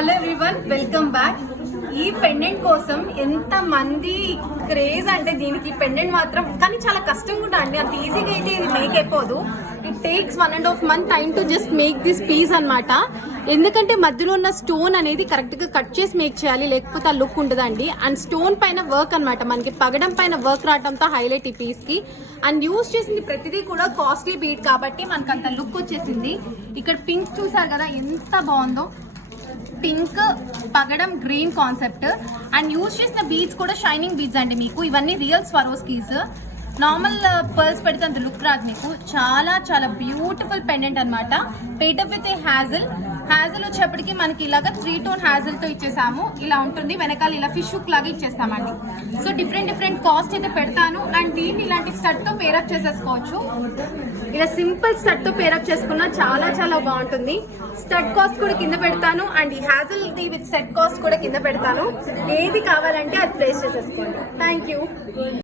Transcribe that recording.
Hello everyone, welcome back. ఈ pendant కోసం ఎంత మంది క్రేజ్ అంటే దీనికి పెండెంట్ మాత్రం, కానీ చాలా కష్టంగా కూడా అండి. అంత ఈజీగా అయితే ఇది మేక్ అయిపోదు. It takes 1.5 month time to just make this piece అన్నమాట. ఎందుకంటే మధ్యలో ఉన్న స్టోన్ అనేది కరెక్ట్ గా కట్ చేసి మేక్ చేయాలి, లేకపోతే ఆ లుక్ ఉండదండి. అండ్ స్టోన్ పైన వర్క్ అన్నమాట, మనకి పగడం పైన వర్క్ రావడంతో హైలైట్ ఈ పీస్ కి. అండ్ యూజ్ చేసింది ప్రతిదీ కూడా కాస్ట్లీ బీడ్ కాబట్టి మనకు అంత లుక్ వచ్చేసింది. ఇక్కడ పింక్ చూసారు కదా ఎంత బాగుందో, పింక్ పగడం గ్రీన్ కాన్సెప్ట్. అండ్ యూజ్ చేసిన బీడ్స్ కూడా షైనింగ్ బీడ్స్ అండి. మీకు ఇవన్నీ రియల్ స్వరోస్కీస్. నార్మల్ పర్ల్స్ పెడితే అంత లుక్ రాదు మీకు. చాలా చాలా బ్యూటిఫుల్ పెండెంట్ అనమాట. పేటప్ విత్ హ్యాజిల్ వచ్చేప్పటికి మనకి ఇలాగా 3 tone హ్యాజిల్ తో ఇచ్చేసాము. ఇలా ఉంటుంది, వెనకాల ఇలా ఫిష్ హుక్ లాగా ఇచ్చేస్తామండి. సో డిఫరెంట్ కాస్ట్ అయితే పెడతాను. అండ్ దీన్ని ఇలాంటి స్టడ్ తో పేరప్ చేసేసుకోవచ్చు. ఇలా సింపుల్ స్టడ్ తో పేరప్ చేసుకున్నా చాలా చాలా బాగుంటుంది. స్టడ్ కాస్ట్ కూడా కింద పెడతాను, అండ్ ఈ hassle the with set cost కూడా కింద పెడతాను. ఏది కావాలంటే అది ప్లేస్ చేసేసుకోండి. Thank you.